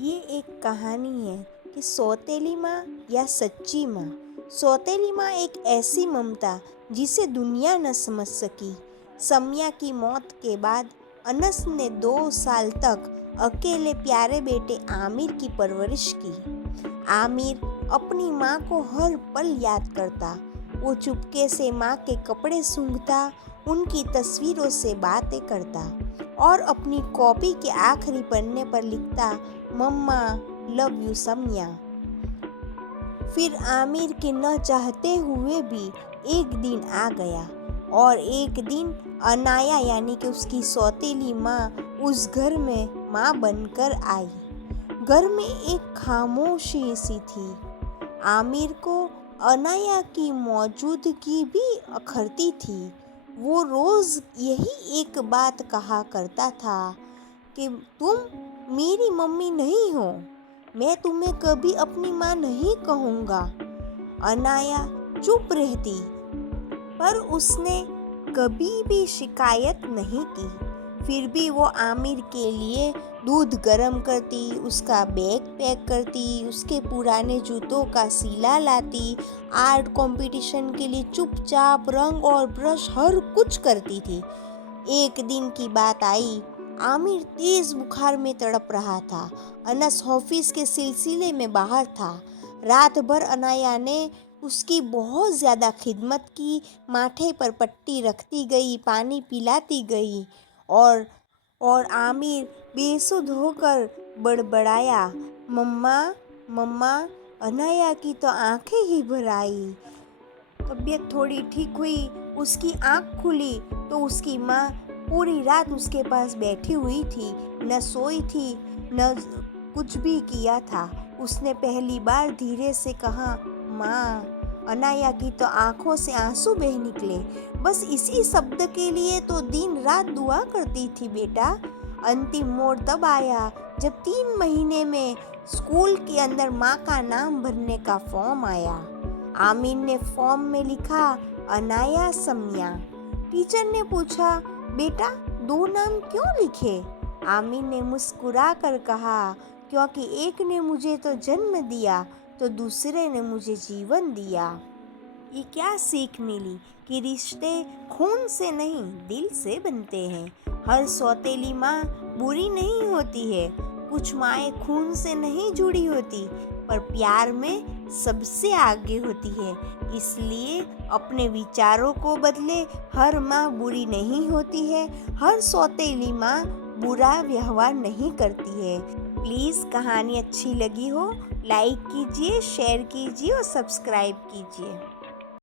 ये एक कहानी है कि सौतेली माँ या सच्ची माँ। सौतेली माँ एक ऐसी ममता जिसे दुनिया न समझ सकी। सम्या की मौत के बाद अनस ने 2 साल तक अकेले प्यारे बेटे आमिर की परवरिश की। आमिर अपनी माँ को हर पल याद करता। वो चुपके से माँ के कपड़े सूंघता, उनकी तस्वीरों से बातें करता और अपनी कॉपी के आखिरी पन्ने पर लिखता, मम्मा लव यू सम्या। फिर आमिर के न चाहते हुए भी एक दिन आ गया और एक दिन अनाया यानी कि उसकी सौतेली माँ उस घर में माँ बनकर आई। घर में एक खामोशी सी थी। आमिर को अनाया की मौजूदगी भी अखरती थी। वो रोज यही एक बात कहा करता था कि तुम मेरी मम्मी नहीं हो, मैं तुम्हें कभी अपनी माँ नहीं कहूँगा। अनाया चुप रहती, पर उसने कभी भी शिकायत नहीं की। फिर भी वो आमिर के लिए दूध गर्म करती, उसका बैग पैक करती, उसके पुराने जूतों का सीला लाती, आर्ट कंपटीशन के लिए चुपचाप रंग और ब्रश हर कुछ करती थी। एक दिन की बात आई, आमिर तेज बुखार में तड़प रहा था। अनस ऑफिस के सिलसिले में बाहर था। रात भर अनाया ने उसकी बहुत ज़्यादा खिदमत की, माथे पर पट्टी रखती गई, पानी पिलाती गई और आमिर बेसुध होकर बड़बड़ाया, मम्मा मम्मा। अनाया की तो आंखें ही भर आई। तबीयत थोड़ी ठीक हुई, उसकी आंख खुली तो उसकी माँ पूरी रात उसके पास बैठी हुई थी, न सोई थी न कुछ भी किया था। उसने पहली बार धीरे से कहा, माँ। अनाया की तो आंखों से आंसू बह निकले। बस इसी शब्द के लिए तो दिन रात दुआ करती थी बेटा। अंतिम मोड़ तब आया जब 3 महीने में स्कूल के अंदर माँ का नाम भरने का फॉर्म आया। आमिर ने फॉर्म में लिखा, अनाया सम्या। टीचर ने पूछा, बेटा 2 नाम क्यों लिखे? आमिर ने मुस्कुरा कर कहा, क्योंकि एक ने मुझे तो जन्म दिया तो दूसरे ने मुझे जीवन दिया। ये क्या सीख मिली कि रिश्ते खून से नहीं दिल से बनते हैं। हर सौतेली माँ बुरी नहीं होती है। कुछ माएँ खून से नहीं जुड़ी होती, पर प्यार में सबसे आगे होती है। इसलिए अपने विचारों को बदले। हर माँ बुरी नहीं होती है। हर सौतेली माँ बुरा व्यवहार नहीं करती है। प्लीज़ कहानी अच्छी लगी हो लाइक कीजिए, शेयर कीजिए और सब्सक्राइब कीजिए।